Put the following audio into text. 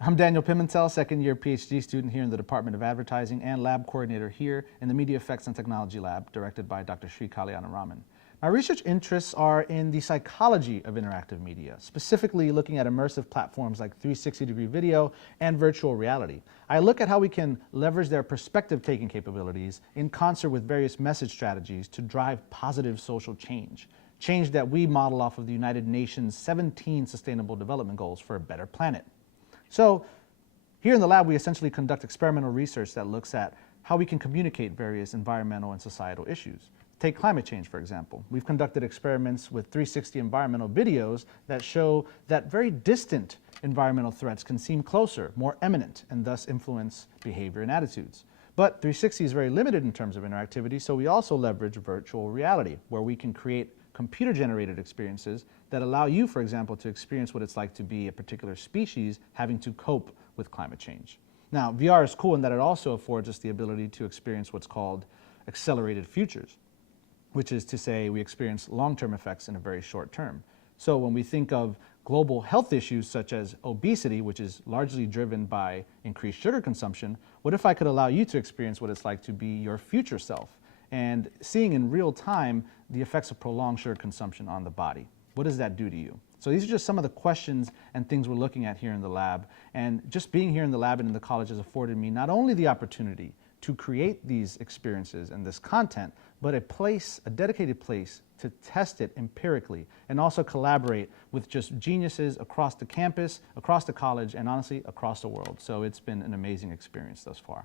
I'm Daniel Pimentel, second-year Ph.D. student here in the Department of Advertising and lab coordinator here in the Media Effects and Technology Lab, directed by Dr. Sri Kalyanaraman. My research interests are in the psychology of interactive media, specifically looking at immersive platforms like 360-degree video and virtual reality. I look at how we can leverage their perspective-taking capabilities in concert with various message strategies to drive positive social change that we model off of the United Nations 17 Sustainable Development Goals for a better planet. So here in the lab, we essentially conduct experimental research that looks at how we can communicate various environmental and societal issues. Take climate change, for example. We've conducted experiments with 360 environmental videos that show that very distant environmental threats can seem closer, more imminent, and thus influence behavior and attitudes. But 360 is very limited in terms of interactivity, so we also leverage virtual reality, where we can create computer-generated experiences that allow you, for example, to experience what it's like to be a particular species having to cope with climate change. Now, VR is cool in that it also affords us the ability to experience what's called accelerated futures, which is to say we experience long-term effects in a very short term. So when we think of global health issues such as obesity, which is largely driven by increased sugar consumption, what if I could allow you to experience what it's like to be your future self and seeing in real time the effects of prolonged sugar consumption on the body? What does that do to you? So these are just some of the questions and things we're looking at here in the lab. And just being here in the lab and in the college has afforded me not only the opportunity to create these experiences and this content, but a dedicated place to test it empirically and also collaborate with just geniuses across the campus, across the college, and honestly, across the world. So it's been an amazing experience thus far.